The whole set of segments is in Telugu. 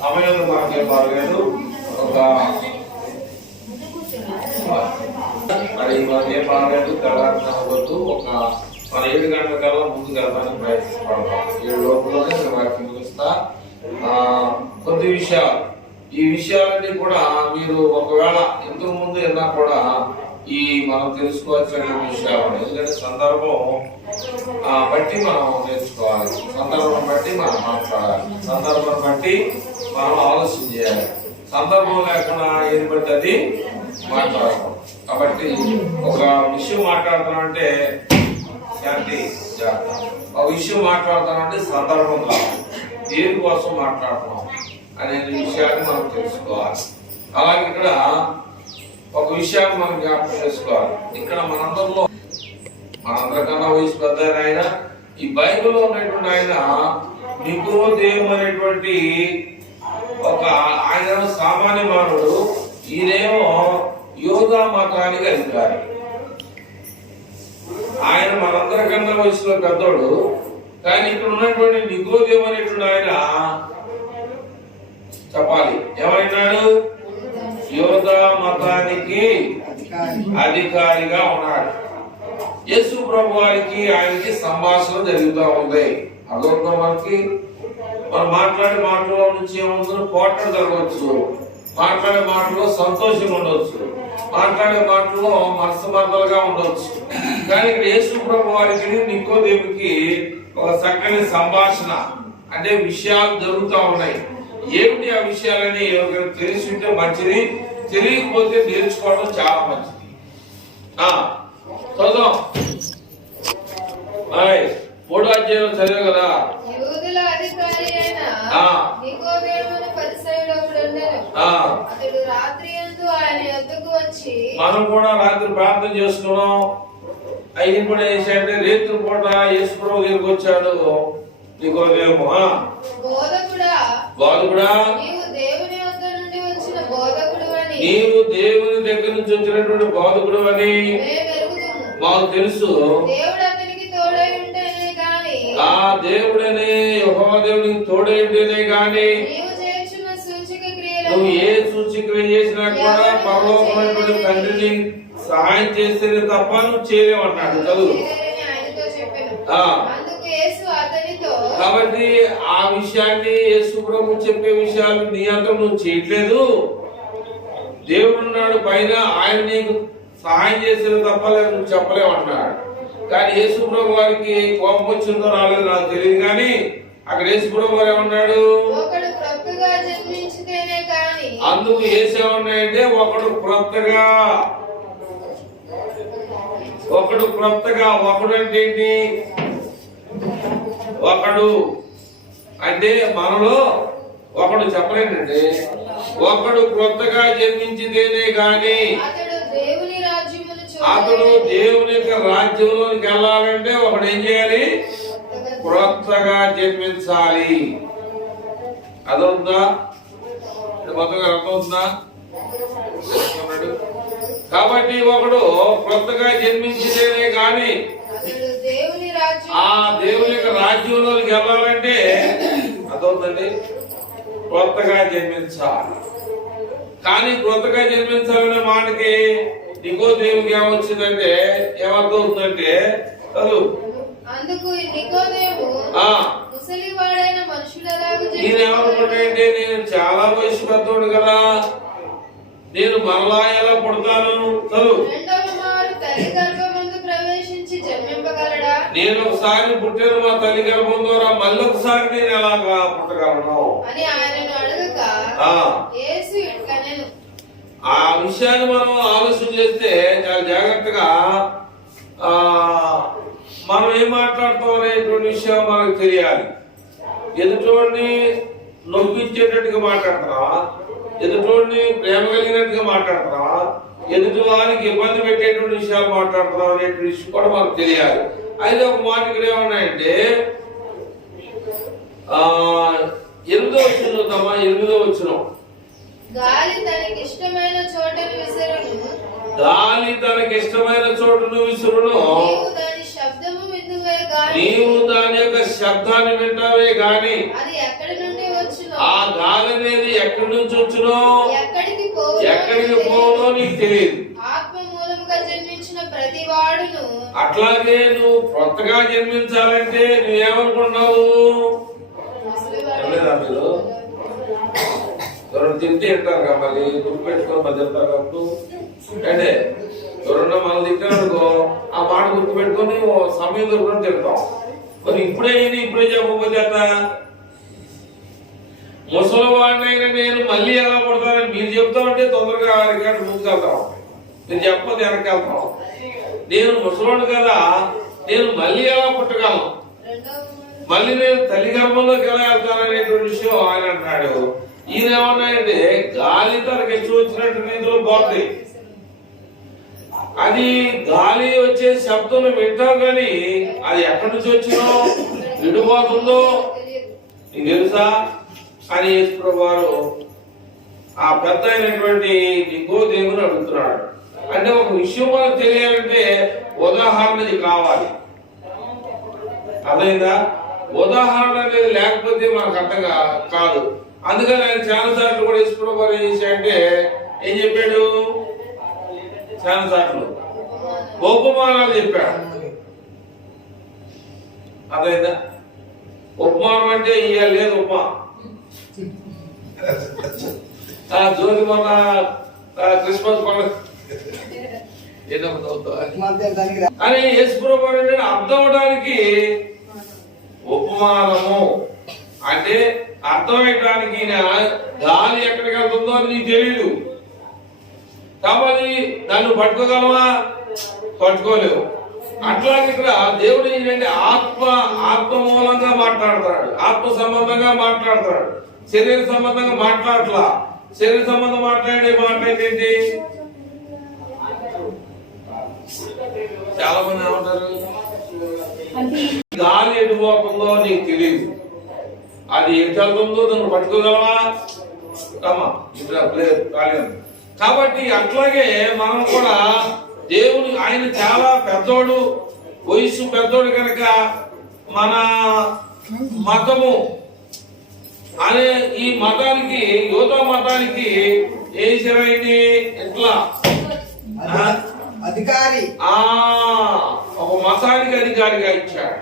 సమయం మనకేం బాగలేదు. ఒక మరి మనకేం బాగలేదు, తెల్లారిన అవ్వద్దు. ఒక మన 7 గంటల కల్లా ముందుకు వెళ్ళడానికి ప్రయత్నిస్తాం. 7 లోపలనే వాటిని ముగిస్తా. కొద్ది విషయాలు, ఈ విషయాలన్నీ కూడా మీరు ఒకవేళ ఇంతకు ముందు విన్నా కూడా ఈ మనం తెలుసుకోవాల్సిన విషయాలు. ఎందుకంటే సందర్భం బట్టి మనం నేర్చుకోవాలి, సందర్భం బట్టి మనం మాట్లాడాలి, సందర్భం బట్టి మనం ఆలోచన చేయాలి. సందర్భం లేకుండా ఏది బట్టి అది మాట్లాడాలి. కాబట్టి ఒక విషయం మాట్లాడుతామంటే శాంతి జాగ్రత్త. ఒక విషయం మాట్లాడుతామంటే సందర్భం కావాలి, దేనికోసం మాట్లాడుతున్నాం అనే విషయాన్ని మనం తెలుసుకోవాలి. అలాగే ఇక్కడ ఒక విషయాన్ని మనం జ్ఞాపకం చేసుకోవాలి. ఇక్కడ మనందరికన్నా వయసు పెద్ద ఆయన, ఈ బైబిల్లో ఉన్నటువంటి ఆయన నికోదేము అనేటువంటి ఒక ఆయన సామాన్య మానవుడు, ఈయనేమో యోగా మతానికి అధికారి. ఆయన మనందరికన్నా వయసులో పెద్దోడు. కానీ ఇక్కడ ఉన్నటువంటి నికోదేము అనేటువంటి ఆయన చెప్పాలి ఏమైనాడు, యోధా మతానికి అధికారిగా ఉన్నాడు. యేసు ప్రభు వారికి ఆయనకి సంభాషణ జరుగుతూ ఉంది. అదొక మనకి మనం మాట్లాడే మాటలో నుంచి ఏముందో పోటలు జరగవచ్చు, మాట్లాడే మాటలో సంతోషం ఉండవచ్చు, మాట్లాడే మాటలో మనస్సుమర్దలుగా ఉండవచ్చు. కానీ ఇక్కడ యేసు ప్రభు వారికి నికోదేముకి ఒక చక్కని సంభాషణ అంటే విషయాలు జరుగుతూ ఉన్నాయి. ఏమిటి ఆ విషయాలని ఎవరికైనా తెలిసి ఉంటే మంచిది, తెలియకపోతే నేర్చుకోవడం చాలా మంచిది. చదువు 3వ అధ్యాయం చదివే కదా. మనం కూడా రాత్రి ప్రార్థన చేసుకున్నాం. ఆయన కూడా చేశాడంటే రేత్రి పూట యేసు ప్రభు దగ్గరికి వచ్చాడు నికోదేము. బోధకుడా, నీవు దేవుని దగ్గర నుంచి వచ్చినటువంటి బోధకుడు అని మాకు తెలుసు. ఆ దేవుడనే యెహోవా దేవునికి తోడై ఉంటేనే గాని నువ్వు ఏ సూచక్రియ చేసినా కూడా పరలోకమైనటువంటి తండ్రిని సహాయం చేస్తేనే తప్ప నువ్వు చేయలేమన్నాడు. చదువు. కాబట్టి ఆ విషయాన్ని యేసు ప్రభు చెప్పే విషయాలు నీ అంతా నువ్వు చేయట్లేదు. దేవుడు ఉన్నాడు పైన, ఆయన నీకు సహాయం చేసిన తప్పలేదు నువ్వు చెప్పలేవు అన్నాడు. కానీ యేసు ప్రభు వారికి కోపం వచ్చిందో రాలేదు నాకు తెలియదు. కానీ అక్కడ యేసు ప్రభు వారు ఏమన్నాడు, అందుకు ఏసేమన్నాయంటే ఒకడు క్రొత్తగా ఒకడు అంటే ఏంటి? ఒకడు అంటే మనలో ఒకడు చెప్పలేనండి. ఒకడు క్రొత్తగా జన్మించితేనే గాని అతడు దేవుని యొక్క రాజ్యంలోకి వెళ్ళాలంటే ఒకడు ఏం చేయాలి? క్రొత్తగా జన్మించాలి. అదవుతుందా? మొత్తగా అర్థమవుతుందా? కాబట్టి ఒకడు క్రొత్తగా జన్మించితేనే గాని ఆ దేవుని యొక్క రాజ్యంలోకి వెళ్ళాలంటే అదవుతుంది క్రొత్తగా జన్మించాలి. కానీ క్రొత్తగా జన్మించాలనే మాటకి నికోదేముకి ఏమొచ్చిందంటే ఏమర్థమవుతుందంటే చదువు. నేనేమనుకుంటే నేను చాలా వయసు పెద్దోడు కదా, నేను మరలా ఎలా పుడతాను? చదువు. నేను ఒకసారి పుట్టాను మా తల్లి గర్భం ద్వారా, మళ్ళీ ఒకసారి నేను ఎలాగా పుట్టగలను? ఆ విషయాన్ని మనం ఆలోచన చేస్తే చాలా జాగ్రత్తగా మనం ఏం మాట్లాడతాం అనేటువంటి విషయం మనకు తెలియాలి. ఎదుటోడిని నొప్పించేటట్టుగా మాట్లాడుతున్నావా, ఎదుటోడిని ప్రేమ కలిగినట్టుగా మాట్లాడుతున్నావా, ఎదుటి వారికి ఇబ్బంది పెట్టేటువంటి విషయాలు మాట్లాడుతున్నాం అనేటువంటి విషయం కూడా మనకు తెలియాలి. అయితే ఒక మాట ఇక్కడ ఏమన్నాయంటే 8వ వచనం చూద్దామా. 8వ వచనం, గాలి తనకి ఇష్టమైన చోటును విసురును, నీవు దాని యొక్క శబ్దాన్ని వింటావే గాని ఆ గాలి ఎక్కడి నుంచి వచ్చునో ఎక్కడికి పోవనో నీకు తెలియదు. ఆత్మ మూలముగా జన్మించిన ప్రతి వాడును అట్లాగే నువ్వు కొత్తగా జన్మించాలంటే నువ్వేమనుకున్నావు? మీరు ఎవరు తింటే తింటారు కదా, మళ్ళీ గుర్తు పెట్టుకొని మధ్య తింటారు అప్పుడు అంటే ఎవరన్నా మనం తింటారనుకో ఆ మాట గుర్తు పెట్టుకొని సమయం దొరుకుని తింటాం. మరి ఇప్పుడే చెప్పకపోతే అట్లా ముసలివాడినైనా నేను మళ్ళీ ఎలా పడతానని మీరు చెప్తామంటే తొందరగా రికార్డు ముందుకు వెళ్తాం, మీరు చెప్పదు వెనక్కి వెళ్తాం. నేను ముసలోడు కదా, నేను మళ్ళీ ఎలా పుట్టగలను, మళ్ళీ నేను తల్లి గర్భంలోకి ఎలా వెళ్తాననేటువంటి విషయం ఆయన అంటున్నాడు. ఈయన ఏమన్నాయంటే గాలి తనకి ఎచ్చు వచ్చినట్టు నిధులు పోతాయి. అది గాలి వచ్చే శబ్దం వింటాం కానీ అది ఎక్కడి నుంచి వచ్చినో విడిపోతుందో నీకు తెలుసా అని యేసుప్రభువు వారు ఆ పెద్ద అయినటువంటి నికోదేముని అడుగుతున్నాడు. అంటే ఒక విషయం మనకు తెలియాలంటే ఉదాహరణది కావాలి. అర్థమైందా? ఉదాహరణ అనేది లేకపోతే మనకు అర్థం కాదు. అందుకని ఆయన చాలా సార్లు కూడా యేసుప్రభువు వారు ఏం చేశాడంటే ఏం చెప్పాడు? చాలా సార్లు ఉపమానాలు చెప్పాడు. అర్థమైందా? ఉపమానం అంటే ఇవాళ లేదు ఉపమా జ్యోతి మొన్న క్రిస్మస్ పండుగ అని యేసుప్రభువు అర్థం అవడానికి ఉపమానము అంటే అర్థమయ్యడానికి గాలి ఎక్కడికి వెళ్తుందో అని నీకు తెలియదు కాబట్టి దాన్ని పట్టుకోగలవా? పట్టుకోలేవు. అట్లాగే ఇక్కడ దేవుడు ఏంటంటే ఆత్మ మూలంగా మాట్లాడతాడు, ఆత్మ సంబంధంగా మాట్లాడతాడు, శరీర సంబంధంగా మాట్లాడట్లా. శరీర సంబంధం మాట్లాడే ఏంటి? చాలా మంది ఏమంటారు గాలి ఎడిపోతుందో నీకు తెలియదు, అది ఎటు వెళ్తుందో దాన్ని పట్టుకోగలవా? కాబట్టి అట్లాగే మనం కూడా దేవుడు ఆయన చాలా పెద్దోడు, వయసు పెద్దోడు కనుక మన మతము అనే ఈ మతానికి యోధా మతానికి ఏం సరైంది ఎట్లా అధికారి ఒక మతానికి అధికారిగా ఇచ్చాడు.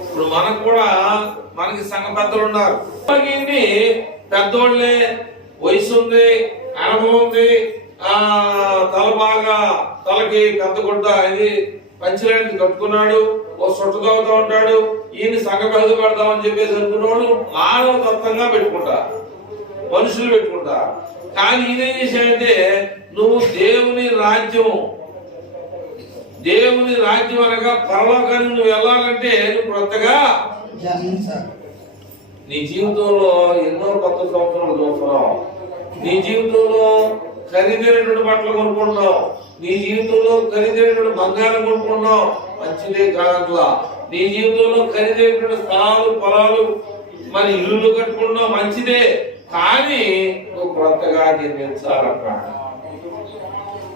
ఇప్పుడు మనకు కూడా మనకి సంఘ పెద్దలు ఉన్నారు, పెద్దోళ్ళే, వయసు ఉంది, అనుభవం ఉంది, తల బాగా తలకి పెద్ద గుడ్డ ఇది పంచలాంటి కట్టుకున్నాడు, ఓ సొట్టు తాగుతూ ఉంటాడు, ఈయన సంఘ పెద్ద పెడతామని చెప్పేసి అనుకున్నాడు. మానవ తత్వంగా పెట్టుకుంటారు, మనుషులు పెట్టుకుంటారు. కానీ ఈయన ఏం చేశాడంటే నువ్వు దేవుని రాజ్యం అనగా పరలోకానికి నువ్వు వెళ్ళాలంటే నువ్వు కొత్తగా నీ జీవితంలో ఎన్నో కొత్త సంవత్సరాలు చూస్తున్నావు, నీ జీవితంలో ఖరీదైనటువంటి బట్టలు కొనుక్కుంటున్నావు, నీ జీవితంలో ఖరీదైనటువంటి బంగారం కొనుక్కుంటున్నావు, మంచిదే కాదట్లా. నీ జీవితంలో ఖరీదైనటువంటి స్థలాలు పొలాలు మరి ఇల్లు కట్టుకుంటున్నావు, మంచిదే. కానీ నువ్వు కొత్తగా జన్మించాలన్నాడు.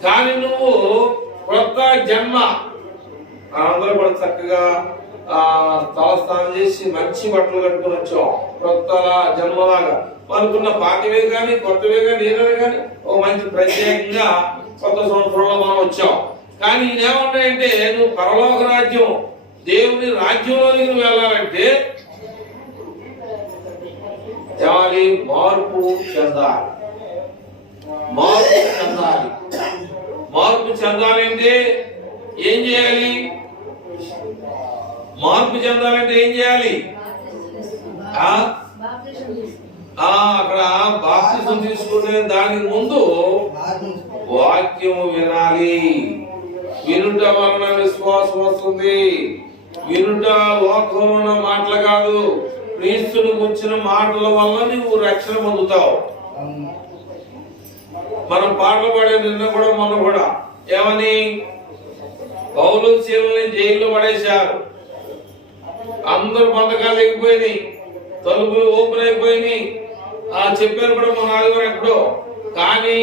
కానీ నువ్వు కొత్త జన్మ అందరూ కూడా చక్కగా తలస్నానం చేసి మంచి బట్టలు కట్టుకుని వచ్చాం, కొత్త జన్మలాగా అనుకున్న పాతవే కానీ కొత్తవే కానీ ఏదైనా కానీ ఒక మంచి ప్రత్యేకంగా కొత్త సంవత్సరంలో మనం వచ్చాం. కానీ ఈయనేమన్నాయంటే నువ్వు పరలోక రాజ్యం దేవుని రాజ్యంలోనికి నువ్వు వెళ్ళాలంటే ఏవాలి? మార్పు చెందాలి. మార్పు చెందాలంటే ఏం చేయాలి? మార్పు చెందాలంటే ఏం చేయాలి? అక్కడ బాప్తిసం తీసుకునే దానికి ముందు వాక్యం వినాలి. వినుట వలన విశ్వాసం వస్తుంది. వినుట లోకంలో మాటలు కాదు, క్రీస్తుని గురించిన మాటల వల్ల నువ్వు రక్షణ పొందుతావు. మనం పాటలు పాడే నిన్న కూడా మనం కూడా ఏమని పౌలు శీలని జైల్లో పడేశారు, అందరు బంధకాలు ఎగిపోయినాయి, తలుపులు ఓపెన్ అయిపోయినాయి. చెప్పారు కూడా మన నాలుగు ఎక్కడో. కానీ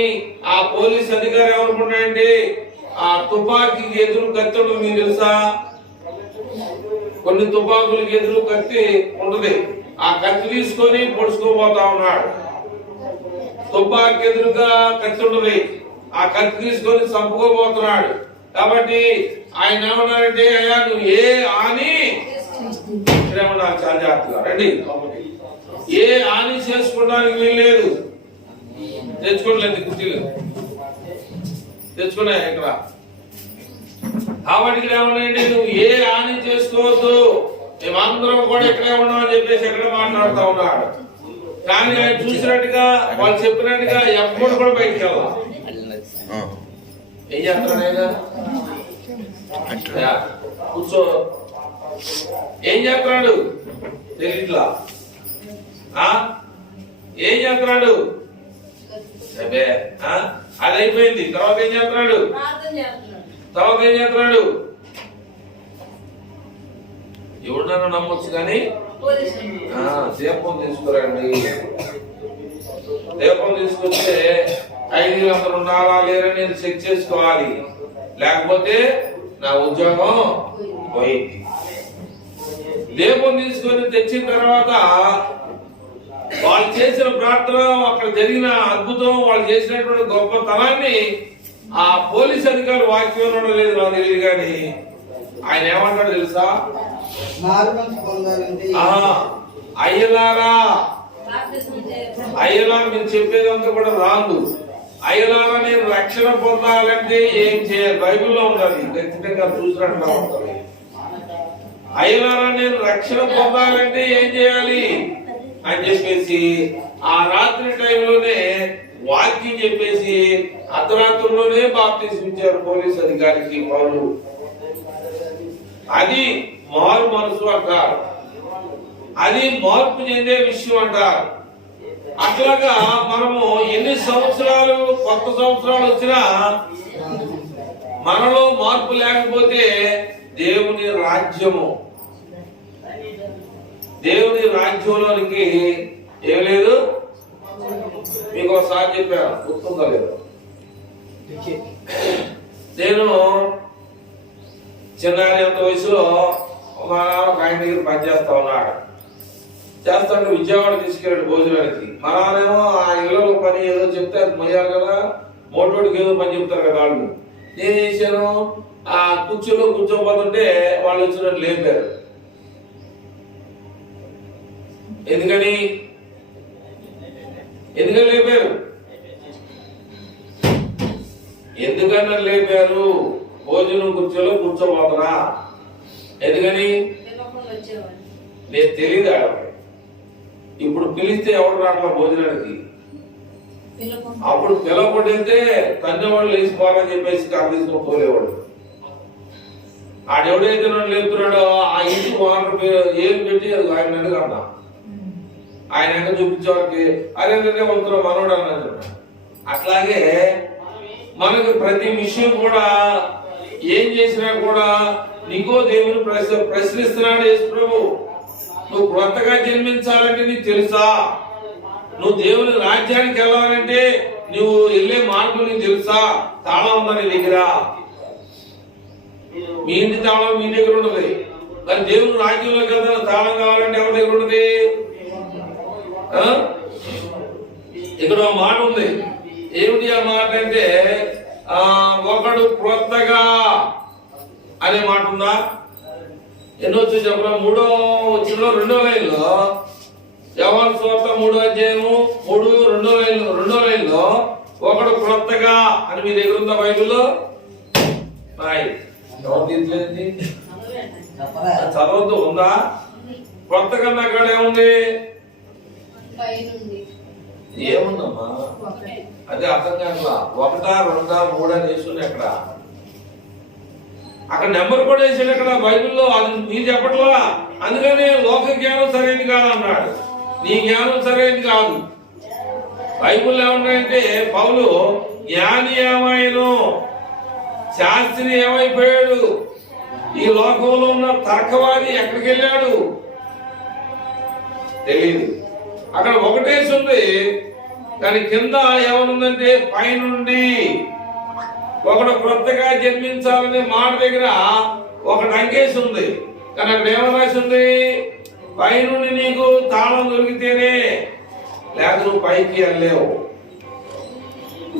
ఆ పోలీస్ అధికారి ఏమనుకున్నాడంటే ఆ తుపాకీకి ఎదురు కత్తి మీకు తెలుసా? కొన్ని తుపాకులకి ఎదురు కత్తి ఉంటది, ఆ కత్తి తీసుకొని పొడుచుకోబోతా ఉన్నాడు. తుపాకి ఎదురుగా కత్తి ఉన్నది, ఆ కత్తి తీసుకొని చంపుకోబోతున్నాడు. కాబట్టి ఆయన ఏమన్నారంటే, అయ్యా నువ్వు ఏ హాని ఏమన్నారు, చాలా జాగ్రత్తగా రండి, ఏ హాని చేసుకోవడానికి వీల్లేదు. తెచ్చుకోలేదు కుర్చీలు తెచ్చుకున్నా ఇక్కడ. కాబట్టి ఇక్కడ ఏమన్నాయండి, నువ్వు ఏ హాని చేసుకోవద్దు, మేమందరం కూడా ఇక్కడే ఉన్నామని చెప్పేసి ఎక్కడ మాట్లాడుతూ ఉన్నాడు. కానీ ఆయన చూసినట్టుగా వాళ్ళు చెప్పినట్టుగా ఎప్పుడు కూడా బయటికి వెళ్ళాలి. ఏం చేస్తున్నాడు ఆయన? కూర్చో. ఏం చేస్తున్నాడు తెలియట్లా, ఏం చేస్తున్నాడు? అదే అది అయిపోయింది. తర్వాత ఏం చేస్తున్నాడు? ఎవరినైనా నమ్మొచ్చు కానీ దీపం తీసుకురండి. దీపం తీసుకొస్తే 500 ఉన్నారా లేరా నేను చెక్ చేసుకోవాలి, లేకపోతే నా ఉద్యోగం పోయింది. దీపం తీసుకొని తెచ్చిన తర్వాత వాళ్ళు చేసిన ప్రార్థన, అక్కడ జరిగిన అద్భుతం, వాళ్ళు చేసినటువంటి గొప్పతనాన్ని ఆ పోలీస్ అధికారి వాక్యం లేదు నాకు తెలియదు, కానీ ఆయన ఏమంటాడు తెలుసా? అయ్యలారా, అయ్యలారా నేను చెప్పేదంతా కూడా రాదు. అయ్యలారా నేను రక్షణ పొందాలంటే ఏం చేయాలి? బైబిల్లో ఉండాలి, ఖచ్చితంగా చూసినట్టు ఉంటుంది. అయ్యలారా నేను రక్షణ పొందాలంటే ఏం చేయాలి అని చెప్పేసి ఆ రాత్రి టైంలోనే వాక్యం చెప్పేసి అర్ధరాత్రుల్లోనే బాప్తిస్మం ఇచ్చారు పోలీస్ అధికారికి పౌలు. అది మారు మనసు అంటారు, అది మార్పు చెందే విషయం అంటారు. అట్లాగా మనము ఎన్ని సంవత్సరాలు కొత్త సంవత్సరాలు వచ్చినా మనలో మార్పు లేకపోతే దేవుని రాజ్యంలోనికి ఏం లేదు. మీకు ఒకసారి చెప్పాను, గుర్తుందా లేదు? నేను చిన్నారి వయసులో మా నాన్న ఒక ఆయన దగ్గర పనిచేస్తా ఉన్నాడు. చేస్తాడు విజయవాడ తీసుకెళ్ళాడు భోజనానికి. మా నాన్నేమో ఆ ఇళ్ళలో పని ఏదో చెప్తే అది మొయ్యాలి కదా, మోటోడికి ఏదో పని చెప్తారు కదా వాళ్ళు. నేను చేశాను, ఆ కుర్చీలో కూర్చోపోతుంటే వాళ్ళు వచ్చినట్టు లేపారు. ఎందుకని లేపారు? ఎందుకన్నా లేపారు? భోజనం కుర్చీలో కూర్చోబోతున్నా. ఎందుకని? నేను తెలియదు ఆడకి. ఇప్పుడు పిలిస్తే ఎవరు రాట్లా భోజనానికి. అప్పుడు పిలవబడితే తండ్రి వాళ్ళు లేచిపోవాలని చెప్పేసి కారు తీసుకొని తోలేవాడు. ఆడెవడైతే నన్ను లేపుతున్నాడో ఆ ఇంటి ఓనర్ ఏం పెట్టి అది ఆయన అన్నా. ఆయన ఎంత చూపించేవారికి అరే వెళ్తున్నా మనోడు అన్నది. అట్లాగే మనకు ప్రతి విషయం కూడా ఏం చేసినా కూడా నీకో దేవుని ప్రశ్నిస్తున్నాడు యేసు ప్రభు. నువ్వు కొత్తగా జన్మించాలంటే నీకు తెలుసా? నువ్వు దేవుని రాజ్యానికి వెళ్ళాలంటే నువ్వు వెళ్ళే మార్గం నీకు తెలుసా? తాళం ఉందా నీ దగ్గర? మీ ఇంటి తాళం మీ దగ్గర ఉండదు, మరి దేవుని రాజ్యంలో కదా తాళం కావాలంటే ఎవరి దగ్గర ఉండదు? ఇక్కడ ఒక మాట ఉంది. ఏమిటి ఆ మాట అంటే ఒకడు క్రొత్తగా అనే మాట ఉందా? ఎన్నో వచ్చి చెప్పరా? 3వ వచనంలో 2వ లైన్లో యోహాను సువార్త 3వ అధ్యాయము 2వ లైన్లో ఒకడు క్రొత్తగా అని మీ దగ్గర ఉందా బైబిల్లో? ఎవరు తీర్చలేదు, చదవద్దు. ఉందా? క్రొత్తగా అక్కడ ఏముంది? ఏముందమ్మా అదే అర్థం కాట్లా. 1, 2, 3 అని వేసుకుని అక్కడ నెంబర్ కూడా వేసాడు అక్కడ బైబిల్లో. అది మీరు చెప్పట్లా. అందుకని లోక జ్ఞానం సరైనది కాదు అన్నాడు. నీ జ్ఞానం సరైనది కాదు. బైబిల్ ఏమన్నాయంటే పౌలు జ్ఞాని ఏమైనా శాస్త్రి ఏమైపోయాడు, ఈ లోకంలో ఉన్న తర్కవాది ఎక్కడికి వెళ్ళాడు తెలియదు. అక్కడ ఒకటేసి ఉంది, కానీ కింద ఏమనుందంటే పైనుండి ఒకడు క్రొత్తగా జన్మించాలనే మాట దగ్గర ఒకటి అంకేసి ఉంది. కానీ అక్కడ ఏమని రాసి ఉంది? పైనుండి నీకు తాళం దొరికితేనే, లేక నువ్వు పైకి వెళ్ళలేవు.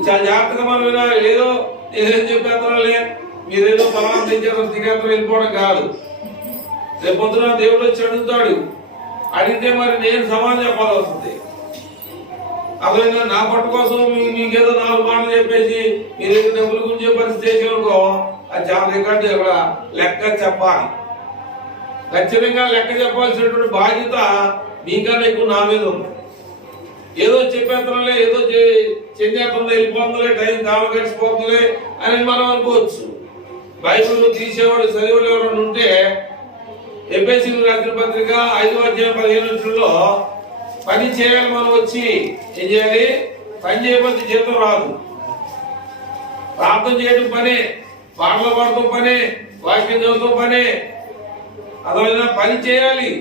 చాలా జాగ్రత్తగా మనం వినాలి. ఏదో నేనేం చెప్పేస్తానులే, మీరేదో పొలం తెచ్చారో తినేంత వెళ్ళిపోవడం కాదు. రేపు పొద్దున దేవుడు వచ్చి అడుగుతాడు. అడిగితే మరి నేను సమాధానం చెప్పాల్సి వస్తుంది. అసలు నా పట్టు కోసం మీకేదో 4 మాటలు చెప్పేసి మీరేదో డబ్బులు గురించే పరిస్థితి చేసేనుకో, అది చాలా రికార్డు ఇక్కడ లెక్క చెప్పాలి. ఖచ్చితంగా లెక్క చెప్పాల్సినటువంటి బాధ్యత మీకన్నా ఎక్కువ నా మీద ఉంది. ఏదో చెప్పేస్తానులే, ఏదో చెందేస్తుంది, వెళ్ళిపోతుందిలే, టైం కాలం గడిచిపోతుందిలే అని మనం అనుకోవచ్చు. బైబిల్ తీసేవాడు చదివేవాడు ఎవరైనా ఉంటే ఎఫెసీయులకు రాసిన పత్రిక 5:15 పని చేయాలి. మనం వచ్చి ఏం చేయాలి? పని చేయకపోతే జీతం రాదు. ప్రార్థన చేయడం పనే, పాటలు పాడటం పనే, వాక్యం చదవడం పనే. అదైనా పని చేయాలి.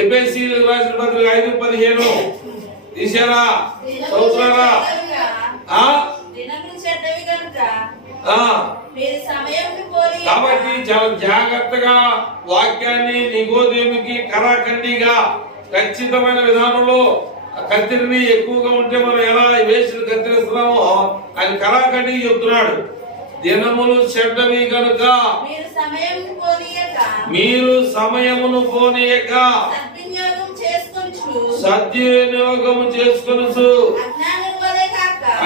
ఎఫెసీయులకు రాసిన పత్రిక 5:15 తీసారా? చదువుతున్నారా? కాబట్టి చాలా జాగ్రత్తగా వాక్యాన్ని నిగోదేమికి కరాఖండిగా ఖచ్చితమైన విధానంలో కత్తిరిని ఎక్కువగా ఉంటే మనం ఎలా వేసిన కత్తిరిస్తున్నామో ఆయన కరాఖండిగా చెప్తున్నాడు. దినములు చెడ్డవి కనుక మీరు సమయమును పోనీయక సద్వినియోగము చేసుకొనుచు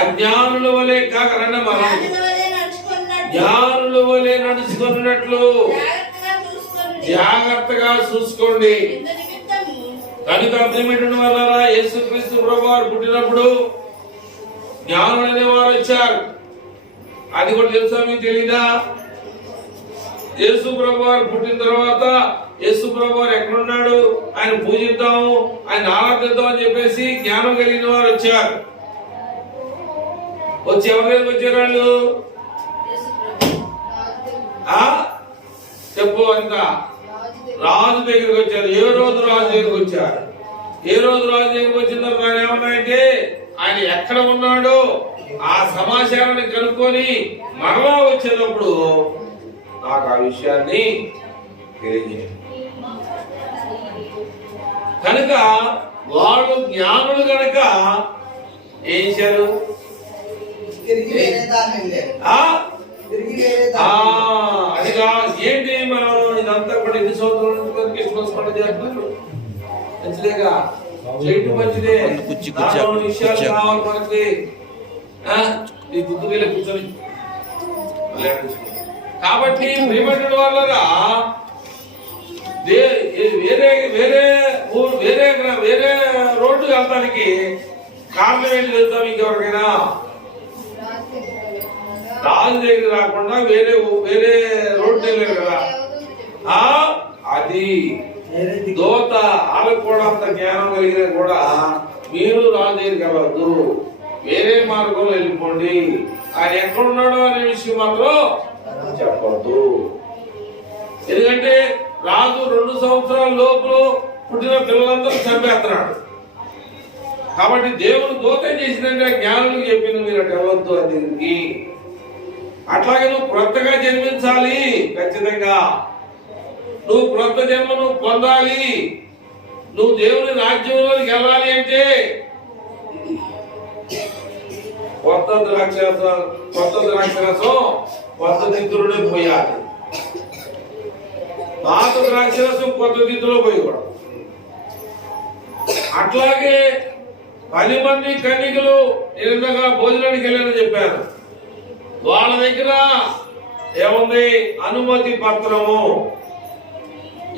అజ్ఞానుల వలె కాక రండి మనం జ్ఞానుల వలె నడుచుకున్నట్లు జాగ్రత్తగా చూసుకోండి. కనుక ప్రియమైన వారలారా, యేసుక్రీస్తు ప్రభువారు పుట్టినప్పుడు జ్ఞానులైన వారు వచ్చారు. అది కూడా తెలుసా? మీకు తెలీదా? యేసు ప్రభువారు పుట్టిన తర్వాత యేసు ప్రభువారు ఎక్కడున్నాడు, ఆయన పూజిద్దాము, ఆయన ఆరాధిద్దాం అని చెప్పేసి జ్ఞానం కలిగిన వారు వచ్చారు. వచ్చి ఎవరి దగ్గరికి వచ్చారు వాళ్ళు? చెప్పు అంత రాజు దగ్గరికి వచ్చారు. ఏ రోజు రాజు దగ్గరికి వచ్చారు? ఏ రోజు రాజు దగ్గరికి వచ్చిన తర్వాత ఆయన ఏమన్నాయంటే, ఆయన ఎక్కడ ఉన్నాడో ఆ సమాచారాన్ని కనుక్కొని మరలా వచ్చేటప్పుడు నాకు ఆ విషయాన్ని తెలియజేయండి. కనుక వాళ్ళు జ్ఞానులు కనుక ఏం చేశారు? అదిగా ఏంటి, మనం ఇదంతా కూడా ఎన్ని సంవత్సరాలు క్రిస్మస్ పండుగ చేస్తున్నారు? మంచిదేగా, చేయటం మంచిదే. విషయాలు కావాలి మనకి. ఈ గుర్తుకెళ్ళి కూర్చొని కాబట్టి ప్రియమైన వాళ్ళగా వేరే వేరే ఊరు వేరే రోడ్డు వెళ్తానికి కారణం ఏంటి తెలుసా మీకు ఎవరికైనా? రాజు దగ్గర రాకుండా వేరే రోడ్డు వెళ్ళారు కదా, అది దోత. వాళ్ళకు కూడా అంత జ్ఞానం కలిగిన కూడా మీరు రాజు దగ్గరికి వెళ్ళవద్దు, వేరే మార్గంలో వెళ్ళిపోండి. ఆయన ఎక్కడున్నాడో అనే విషయం మాత్రం చెప్పద్దు. ఎందుకంటే రాజు 2 సంవత్సరాల లోపల పుట్టిన పిల్లలందరూ చంపేస్తున్నాడు. కాబట్టి దేవుడు దోత చేసినట్టు జ్ఞానులకు చెప్పింది, మీరు అటు వెళ్ళొద్దు అని దీనికి. అట్లాగే నువ్వు క్రొత్తగా జన్మించాలి. ఖచ్చితంగా నువ్వు క్రొత్త జన్మను పొందాలి. నువ్వు దేవుని రాజ్యంలోకి వెళ్ళాలి అంటే కొత్త ద్రాక్షరసం కొత్త దిద్దులోనే పోయాలి. పాత ద్రాక్షరసం కొత్త దిద్దులో పోయకూడదు. అట్లాగే 10 మంది కన్యకలు నిన్నగా భోజనానికి వెళ్ళారని చెప్పాను. వాళ్ళ దగ్గర ఏముంది? అనుమతి పత్రము.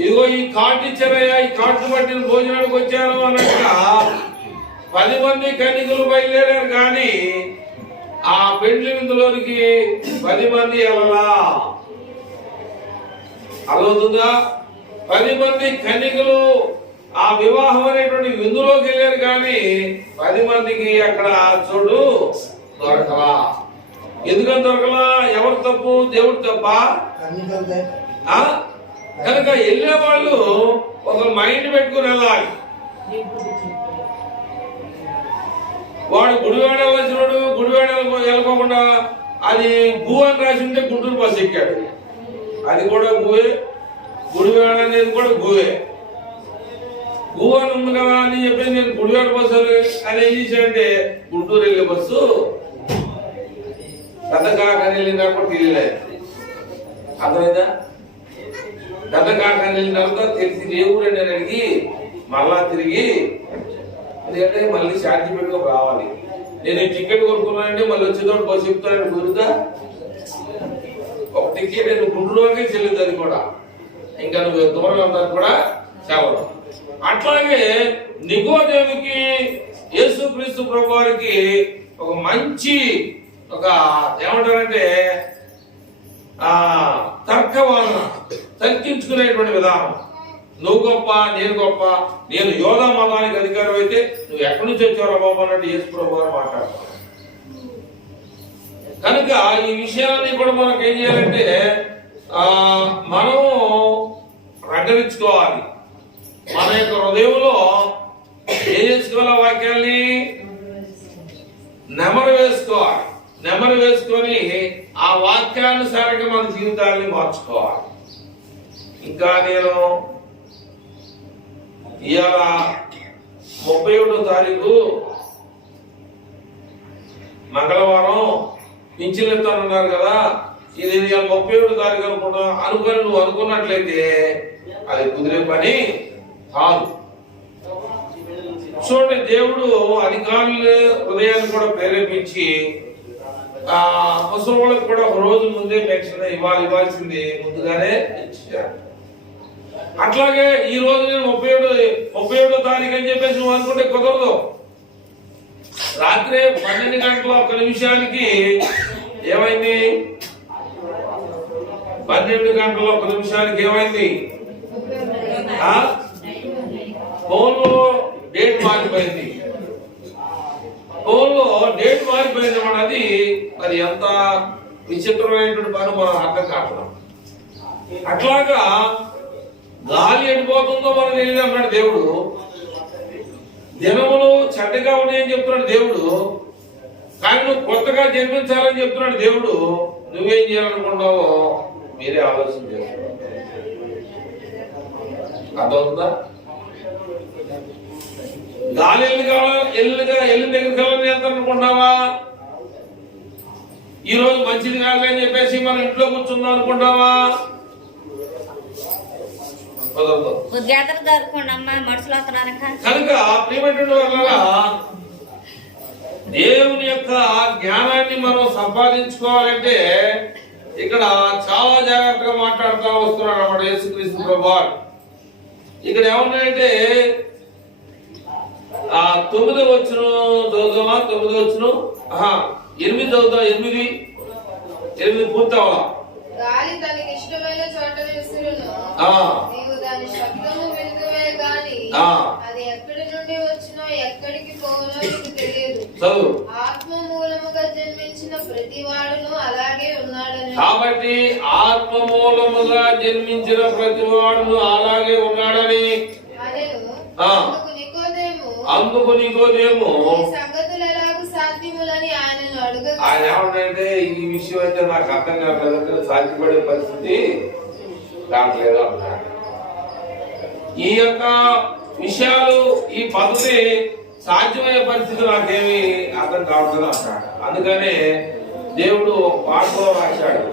ఇదిగో ఈ కార్డు ఇచ్చారయ్యా, ఈ కార్డు బట్టి భోజనానికి వచ్చాను అన్నట్టుగా 10 మంది కన్యకలు బయలుదేరారు. కానీ ఆ పెండ్లి విందులోనికి 10 మంది వెళ్ళలా. అలవుతుందా? 10 మంది కన్యకలు ఆ వివాహం అనేటువంటి విందులోకి వెళ్ళారు. కానీ 10 మందికి అక్కడ చోటు దొరకలా. ఎందుకని దొరకలా? ఎవరు తప్పు? దేవుడు తప్ప? కనుక వెళ్ళే వాళ్ళు ఒక మైండ్ పెట్టుకుని వెళ్ళాలి. వాడు గుడివాడ వచ్చినాడు, గుడివాడ వెళ్ళకోకుండా అది గు అని రాసి ఉంటే గుంటూరు బస్సు ఎక్కాడు. అది కూడా గువే. గుడివాడ అనేది కూడా గువే. గు బస్సు ఉంది కదా అని చెప్పి నేను గుడివాడ బస్సు అని ఏం చేశాడంటే గుంటూరు వెళ్ళే బస్సు పెద్ద కాకని వెళ్ళినప్పుడు తెలియలేదు. అర్థమైందా? పెద్ద కాకని వెళ్ళిన తర్వాత తెలిసి ఏ ఊరండి అని అడిగి మళ్ళా తిరిగి ఎందుకంటే మళ్ళీ ఛార్జీ పెట్టుకొని రావాలి. నేను ఈ టికెట్ కొనుక్కున్నానంటే మళ్ళీ వచ్చేటప్పుడు బస్సు చెప్తానండి కుదురుతా. ఒక టికెట్ నేను గుంటూరుకే చెల్లింది, అది కూడా ఇంకా నువ్వు దూరం అంతా కూడా సేవలు. అట్లాగే నికోదేముకి యేసుక్రీస్తు ప్రభు వారికి ఒక మంచి ఒక ఏమంటారంటే తర్కవాదన, తర్కించుకునేటువంటి విధానం. నువ్వు గొప్ప, నేను గొప్ప, నేను యోధా మతానికి అధికారం అయితే నువ్వు ఎక్కడి నుంచి వచ్చావు బాబు అన్నట్టు యేసు ప్రభు గారు మాట్లాడతారు. కనుక ఈ విషయాన్ని కూడా మనకు ఏం చేయాలంటే మనం రంగరించుకోవాలి. మన యొక్క హృదయంలో ఏం చేసుకోవాలి? వాక్యాల్ని నెమరు వేసుకోవాలి. నెమరు వేసుకొని ఆ వాక్యానుసారంగా మన జీవితాన్ని మార్చుకోవాలి. ఇంకా నేను ఇవాళ 31వ తారీఖు మంగళవారం పింఛన్లు అన్నారు కదా, ఇది 31వ తారీఖు అనుకుని నువ్వు అనుకున్నట్లయితే అది కుదిరే పని కాదు. చూడండి, దేవుడు అధికారులు హృదయాన్ని కూడా ప్రేరేపించి ముసలివాళ్ళకి కూడా ఒక రోజు ముందే పెన్షన్ ఇవ్వాల్సింది ముందుగానే ఇచ్చారు. అట్లాగే ఈ రోజు నేను 31వ తారీఖు అని చెప్పేసి నువ్వు అనుకుంటే కుదరదు. రాత్రి 12 గంటల 1 నిమిషానికి ఏమైంది? 12 గంటల 1 నిమిషానికి ఏమైంది? ఫోన్ లో డేట్ మారిపోయింది. ఫోన్ లో డేట్ మారిపోయింది అన్నది అది ఎంత విచిత్రమైనటువంటి పని మనం అర్థం కావడం. అట్లాగా గాలి ఎడిపోతుందో మనకు తెలియదు అన్నాడు దేవుడు. దినములు చెడ్డగా ఉన్నాయని చెప్తున్నాడు దేవుడు. కానీ నువ్వు కొత్తగా జన్మించాలని చెప్తున్నాడు దేవుడు. నువ్వేం చేయాలనుకుంటావో మీరే ఆలోచన చేస్తారు. అర్థమవుతుందా? గాలి ఎల్లు దగ్గరికి వెళ్ళని ఎంత అనుకుంటావా? ఈ రోజు మంచిది కాదు అని చెప్పేసి మనం ఇంట్లో కూర్చుందాం అనుకుంటావా? కనుక ప్రియమైనటువంటి వల్ల దేవుని యొక్క జ్ఞానాన్ని మనం సంపాదించుకోవాలంటే ఇక్కడ చాలా జాగ్రత్తగా మాట్లాడుతూ వస్తున్నాడు అన్నమాట యేసుక్రీస్తు ప్రభువారు. ఇక్కడ ఏమన్నాయంటే 9వ వచనం చదువుదామా? 9వ వచనం 8 చదువుదాం. 8 పూర్తవలా? గాలి తనకి ఇష్టమైన చోట విసురును, నీవు దాని శబ్దము వినుదువే గాని అది ఎక్కడి నుండి వచ్చినో ఎక్కడికి పోనో నీకు తెలియదు. ఆత్మ మూలముగా జన్మించిన ప్రతి వాడును అలాగే ఉన్నాడని. కాబట్టి ఆత్మ మూలముగా జన్మించిన ప్రతి వాడును అలాగే ఉన్నాడని అందుకు నికోదేము సంగతులు ఎలాగూ సాధ్యములని ఆయనను అడుగగా, ఆయన ఏమంటే ఈ విషయం అయితే నాకు అర్థం కావట్లేదు, సాధ్యపడే పరిస్థితి కావట్లేదు అన్నాడు. ఈ యొక్క విషయాలు, ఈ పద్ధతి సాధ్యమయ్యే పరిస్థితి నాకేమి అర్థం కావట్లేదు అన్నాడు. అందుకనే దేవుడు ఒక పాటలో రాశాడు.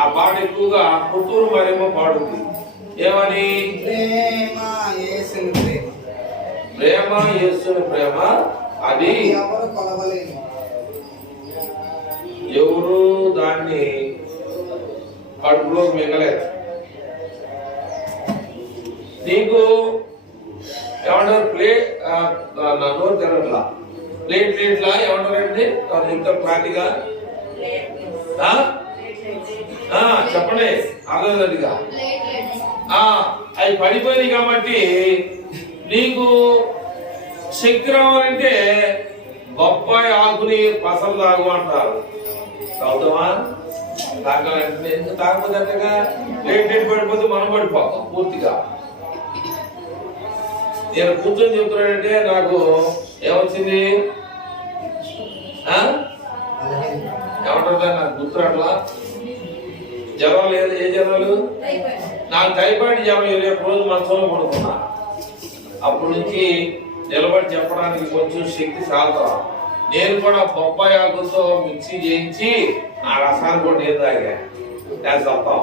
ఆ పాట ఎక్కువగా పుత్తూరు మరేమో పాడుంది. ఏమని? ప్రేమ యేసుని ప్రేమ అది ఎవరు దాన్ని కడుపులో మిగలేదు. నీకు ఏమంటారు? నన్ను తిరగట్లా ప్లేట్లా ఏమంటారండి? ఇంత ప్రాక్టిగా చెప్పండి అర్థంగా. అవి పడిపోయినాయి కాబట్టి నీకు శక్తి రావాలంటే బొప్పాయి ఆకుని పసలు తాగు అంటారు. తాగుతామా? తాగాలంటే తాగకపోతే అంతగా ప్లేట్ పడిపోతే మనం పడిపోతాం పూర్తిగా. నేను కూర్చొని చెప్తున్నానంటే నాకు ఏమొచ్చింది? ఏమంటారు? నాకు గుర్తురాట్లా. జ్వరం లేదు. ఏ జ్వరాలు? నాకు టైఫాయిడ్ జ్వరం. రేపు రోజు మంచంలో పడుకున్నా. అప్పటి నుంచి నిలబడి చెప్పడానికి కొంచెం శక్తి సాగుతాం. నేను కూడా బొప్పాయి ఆకులతో మిక్సీ చేయించి ఆ రసాన్ని కూడా నేను తాగా. నేను చెప్తాం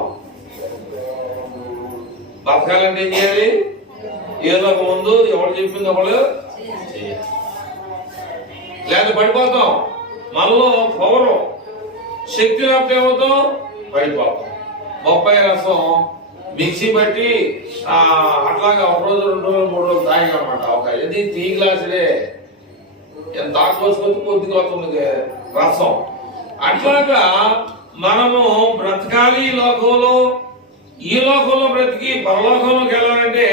బతకాలంటే ఏం చేయాలి? ఏదో ఒక ముందు ఎవరు చెప్పింది ఒకళ్ళు లేదా పడిపోతాం. మనలో పవరు శక్తి లేకపోతే ఏమవుతాం? పడిపోతాం. బొప్పాయి రసం మిక్సీ బట్టి అట్లాగా 1 రోజు 2 రోజులు 3 రోజులు తాగనమాట. ఒక ఇది టీ గ్లాసులే ఎంత తాకోసుకొచ్చి కొద్దిగా అవుతుంది రసం. అట్లాగా మనము బ్రతకాలి లోకంలో. ఈ లోకంలో బ్రతికి పరలోకంలోకి వెళ్ళాలంటే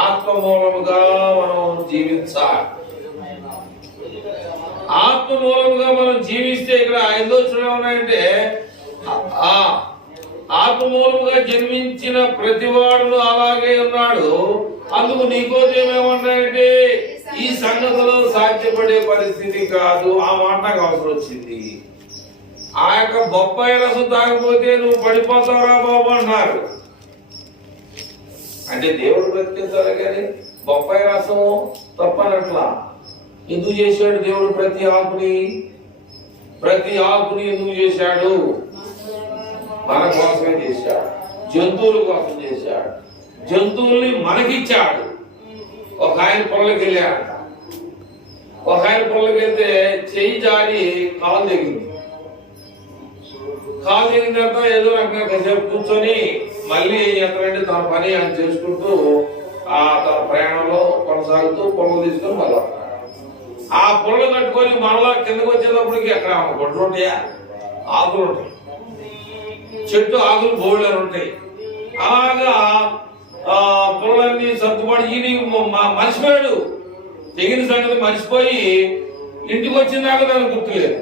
ఆత్మ మూలముగా మనం జీవించాలి. ఆత్మ మూలముగా మనం జీవిస్తే ఇక్కడ 5వ వచనం ఏమన్నాయంటే ఆత్మ మూలముగా జన్మించిన ప్రతివాడును అలాగే ఉన్నాడు. అందుకు నికోదేము ఏమన్నాయంటే ఈ సంగతిలో సాధ్యపడే పరిస్థితి కాదు. ఆ మాట నాకు అవసరం వచ్చింది. ఆ యొక్క బొప్పాయి రసం తాగకపోతే నువ్వు పడిపోతావురా బాబు అన్నారు. అంటే దేవుడు బ్రతికించాలి కానీ బొప్పాయి రసం తప్పనట్లా. ఎందుకు చేశాడు దేవుడు? ప్రతి ఆకుని ఎందుకు చేశాడు? మన కోసమే చేశాడు. జంతువుల కోసం చేశాడు. జంతువుల్ని మనకిచ్చాడు. ఒక ఆయన పొలకి వెళ్ళాడు. ఒక ఆయన పొలకి వెళ్తే చెయ్యి జారి కాలు తెగింది. కాలు తెగిన తర్వాత ఏదో రకంగా కాసేపు కూర్చొని మళ్ళీ ఏం చేస్తారంటే తన పని ఆయన చేసుకుంటూ తన ప్రయాణంలో కొనసాగుతూ పొలం తీసుకొని మళ్ళీ ఆ పొలం కట్టుకొని మళ్ళా కిందకు వచ్చేటప్పటికి అక్కడ గొడ్లు ఉంటాయా? ఆకులు ఉంటాయి. చెట్టు ఆకులు బోళ్ళని ఉంటాయి. అలాగా పొలాన్ని సర్దుపడి మర్చిపోయాడు. తెగిన సంగతి మర్చిపోయి ఇంటికి వచ్చిందాక దానికి గుర్తులేదు.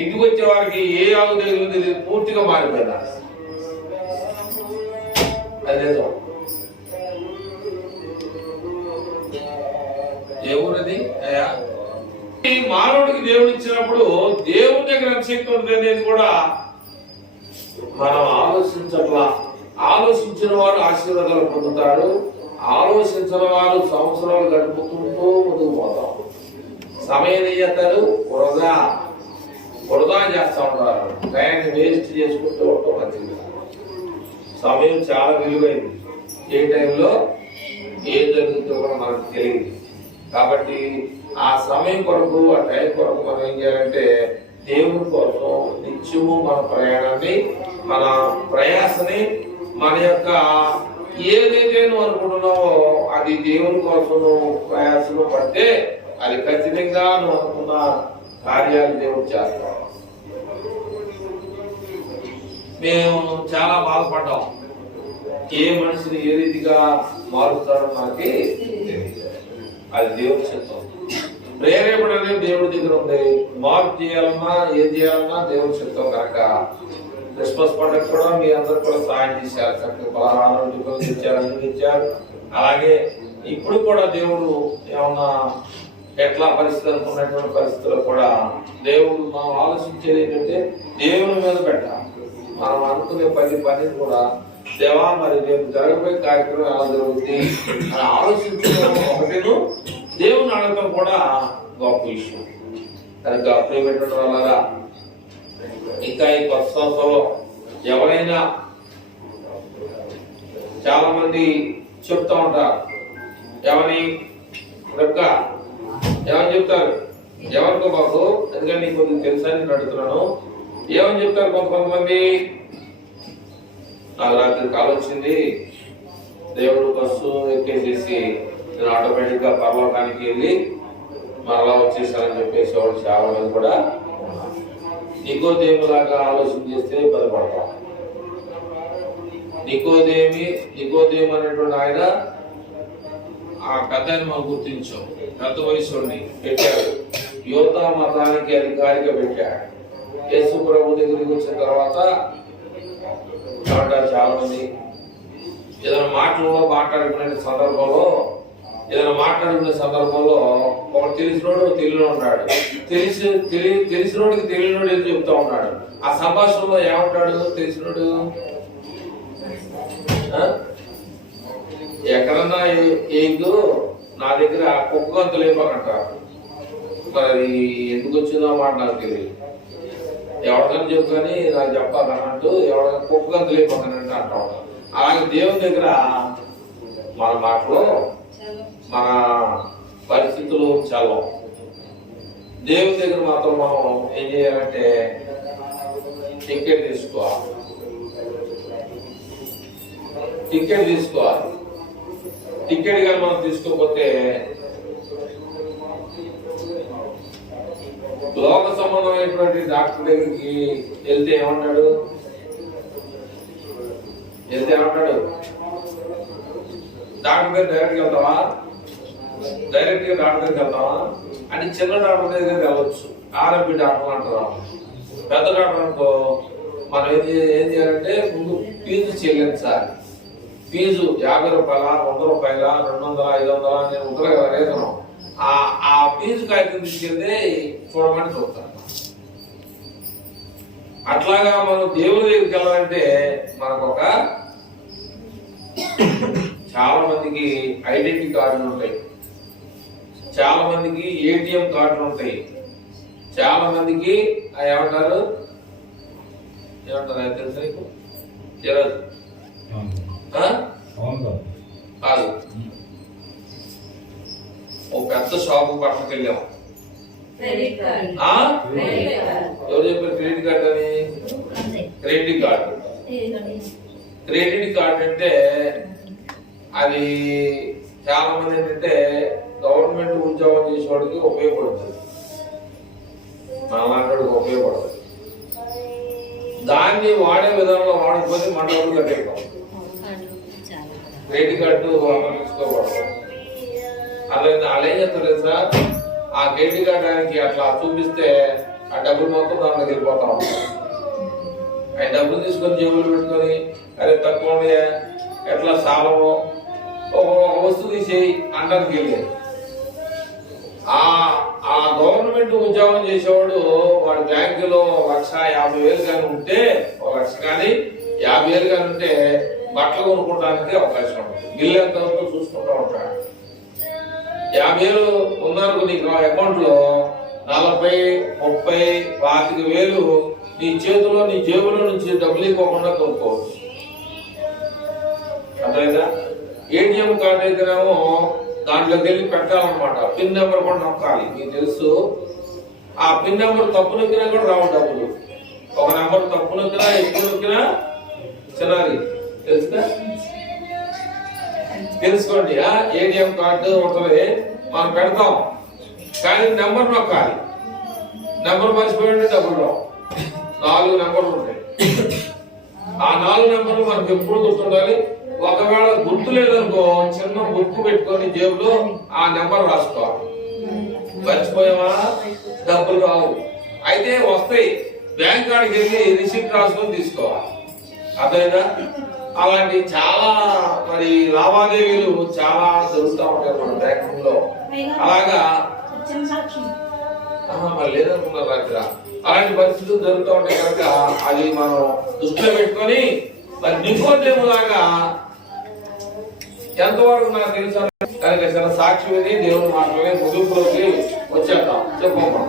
ఇంటికి వచ్చే వారికి ఏ ఆకు తగిలింది పూర్తిగా మారిపోయింది. అదేదో దేవుడిది అయ్యా. మానవుడికి దేవుడు ఇచ్చినప్పుడు దేవుడి దగ్గర ఎంత శక్తి ఉంటుంది అనేది కూడా మనం ఆలోచించట్లా. ఆలోచించిన వాడు ఆశీర్వాదాలు పొందుతాడు. ఆలోచించిన వారు సంవత్సరాలు గడుపుతుంటూ ముందుకు పోతాం. సమయం ఏం చేస్తారు? వృధా చేస్తూ ఉంటారు. టైంని వేస్ట్ చేసుకుంటూ ఉంటాం. మంచిది. సమయం చాలా విలువైంది. ఏ టైంలో ఏం జరుగుతుందో కూడా మనకు తెలియదు. కాబట్టి ఆ సమయం కొరకు, ఆ టైం కొరకు మనం ఏం చేయాలంటే దేవుని కోసం నిత్యము మన ప్రయాణాన్ని, మన ప్రయాసని, మన యొక్క ఏదైతే నువ్వు అనుకుంటున్నావో అది దేవుని కోసం ప్రయాసను పడితే అది ఖచ్చితంగా నువ్వు అనుకున్న కార్యాలు దేవుడు చేస్తాం. మేము చాలా బాధపడ్డాం. ఏ మనిషిని ఏ రీతిగా మారుస్తాడో నాకే అది దేవుడి చిత్తం. ప్రేరేపణ అనేది దేవుడి దగ్గర ఉంది. మార్పు చేయాలన్నా ఏం చేయాలన్నా దేవుడి చిత్తం కనుక క్రిస్మస్ పండుగ కూడా మీ అందరూ కూడా సహాయం చేశారు. చక్కగా పలహారాలు ఇచ్చారు, అన్ని ఇచ్చారు. అలాగే ఇప్పుడు కూడా దేవుడు ఏమన్నా ఎట్లా పరిస్థితి అనుకున్నటువంటి పరిస్థితుల్లో కూడా దేవుడు మనం ఆలోచించేది ఏంటంటే దేవుని మీద పెట్టాలి. మనం అనుకునే పనిని కూడా దేవా మరి రేపు జరగబోయే కార్యక్రమం ఎలా జరుగుతుంది అని ఆలోచించడం ఒకటేను, దేవుని అడగటం కూడా గొప్ప విషయం. కనుక ప్రియమైనటువంటి వాళ్ళగా ఇంకా ఈ కొత్త సంవత్సరంలో ఎవరైనా చాలా మంది చెప్తా ఉంటారు. ఏమని ఏమని చెప్తారు? ఎవరికో బాబు ఎందుకంటే నీకు కొద్దిగా తెలుసా నేను అడుగుతున్నాను. ఏమని చెప్తారు కొంతమంది? నాకు రాత్రి కాల్ వచ్చింది, దేవుడు బస్సు ఎక్కేసేసి నేను ఆటోమేటిక్ గా పరలోకానికి వెళ్ళి మరలా వచ్చేసానని చెప్పేసి వాళ్ళు చాలా మంది కూడా నికోదేములాగా ఆలోచన చేస్తే బాధపడతాం. నికోదేము అనేటువంటి ఆయన ఆ పెద్దని మనం గుర్తించాం. పెద్ద వయసుని పెట్టాడు. యోధా మతానికి అధికారిగా పెట్టాడు. యేసు ప్రభు దగ్గరికి వచ్చిన తర్వాత చాలా మంది ఏదైనా మాట్లాడుకునే సందర్భంలో ఒక తెలిసినోడు తెలియని ఉన్నాడు. తెలిసినోడికి తెలియనోడు ఏదో చెప్తా ఉన్నాడు. ఆ సంభాషణలో ఏమంటాడు తెలిసినోడు? ఎక్కడన్నా ఏదో నా దగ్గర కుక్క గంతు లేపకంటారు. మరి అది ఎందుకు వచ్చిందో మాట నాకు తెలియదు. ఎవరికైనా చెప్పు కానీ నాకు చెప్పాలన్నట్టు ఎవరికైనా కుక్క గంతు లేపకనంటే అంటాం. అలాగే దేవుని దగ్గర మన మాటలో మన పరిస్థితులు చల్లవు. దేవుని దగ్గర మాత్రం మనం ఏం చేయాలంటే టికెట్ తీసుకోవాలి. టికెట్ కానీ మనం తీసుకోకపోతే లోక సంబంధమైనటువంటి డాక్టర్ దగ్గరికి వెళ్తే ఏమంటాడు? డాక్టర్ దగ్గర డైరెక్ట్గా వెళ్తావా? డైరెక్ట్గా డాక్టర్ దగ్గరికి వెళ్తావా అని చిన్న డాక్టర్ దగ్గరికి వెళ్ళొచ్చు. ఆర్ఎంపీ డాక్టర్ అంటారు. పెద్ద డాక్టర్ అనుకో మనం ఏం చేయాలంటే ముందు ఫీజు చెల్లించాలి. ఫీజు 50 రూపాయల, 100 రూపాయల, 200, 500 నేను ఉంటుంది కదా వేతనం. ఆ ఫీజు కాగితం తీసుకెళ్తే చూడమని చూస్తాను. అట్లాగా మనం దేవుని దగ్గరికి వెళ్ళాలంటే మనకు ఒక చాలా మందికి ఐడెంటిటీ కార్డులు ఉంటాయి, చాలా మందికి ఏటీఎం కార్డులు ఉంటాయి, చాలా మందికి ఏమంటారు తెలుసా నీకు? జరదు కాదు. ఓ పెద్ద షాపు పక్కకి వెళ్ళాము. ఎవరు చెప్పారు క్రెడిట్ కార్డు అని? క్రెడిట్ కార్డు అంటే అది చాలా మంది ఏంటంటే గవర్నమెంట్ ఉద్యోగం చేసేవాడికి ఉపయోగపడుతుంది, మనలాంటి ఉపయోగపడుతుంది. దాన్ని వాడే విధానంలో వాడకపోతే మన డబ్బులు కట్టేయడం. క్రెడిట్ కార్డు తీసుకోకూడదు. అలాగే వాళ్ళు ఏం చేస్తారు సార్, ఆ క్రెడిట్ కార్డు ఆయనకి అట్లా చూపిస్తే ఆ డబ్బులు మొత్తం దాంట్లో వెళ్ళిపోతా ఉంటాయి. ఆ డబ్బులు తీసుకొని జేబులు పెట్టుకొని అదే తక్కువ ఎట్లా సాలమో ఒక వస్తువు తీసేయి అనడానికి వెళ్ళేది. ఆ గవర్నమెంట్ ఉద్యోగం చేసేవాడు వాడి బ్యాంకులో 1,50,000 కానీ ఉంటే, 1,00,000 కానీ 50,000 కానీ ఉంటే బట్టలు కొనుక్కోవడానికి అవకాశం ఉంటుంది. బిల్లు ఎంత ఉందో చూసుకుంటూ ఉంటాడు. 50,000 ఉందనుకో నీకు అకౌంట్ లో 40, 30, 25,000 నీ చేతిలో నీ జేబులో నుంచి డబ్బులు ఇవ్వకుండా కొనుక్కోవచ్చు. అర్థమైందా? ఏటీఎం కార్డు అయితేనేమో దాంట్లోకి వెళ్ళి పెట్టాలన్నమాట. పిన్ నెంబర్ కూడా నొక్కాలి. మీకు తెలుసు, ఆ పిన్ నెంబర్ తప్పు నొక్కినా కూడా రావు డబ్బులు. ఒక నెంబర్ తప్పు నొక్కినా ఎక్కువ నొక్కినా చిన్నారి తెలుసుగా తెలుసుకోండి. ఏటీఎం కార్డు ఉంటుంది, మనం పెడతాం కానీ నెంబర్ నొక్కాలి. నెంబర్ మర్చిపోయింటే డబ్బులు రావు. 4 నెంబర్లు ఉంటాయి. ఆ 4 నెంబర్లు మనకు ఎప్పుడు గుర్తుండాలి. ఒకవేళ గుర్తు లేదనుకో చిన్న బుక్ పెట్టుకొని జేబులో ఆ నెంబర్ రాసుకోవాలి. మర్చిపోయావా డబ్బులు రావు. అయితే వస్తాయి, బ్యాంక్ కాడికి వెళ్ళి రిసిప్ట్ రాసుకొని తీసుకోవాలి. అర్థమైందా? అలాంటి చాలా మరి లావాదేవీలు చాలా జరుగుతూ ఉంటాయి మన బ్యాంకుల్లో. అలాగా మరి లేదనుకున్నారు దగ్గర అలాంటి పరిస్థితులు జరుగుతూ ఉంటాయి కనుక అది మనం దృష్టిలో పెట్టుకొని మరి నికోదేము లాగా ఎంతవరకు నాకు తెలుసు కనుక చిన్న సాక్షి దేవుని మాటలే ముగింపులోకి వచ్చేద్దాం. చెప్పమ్మా.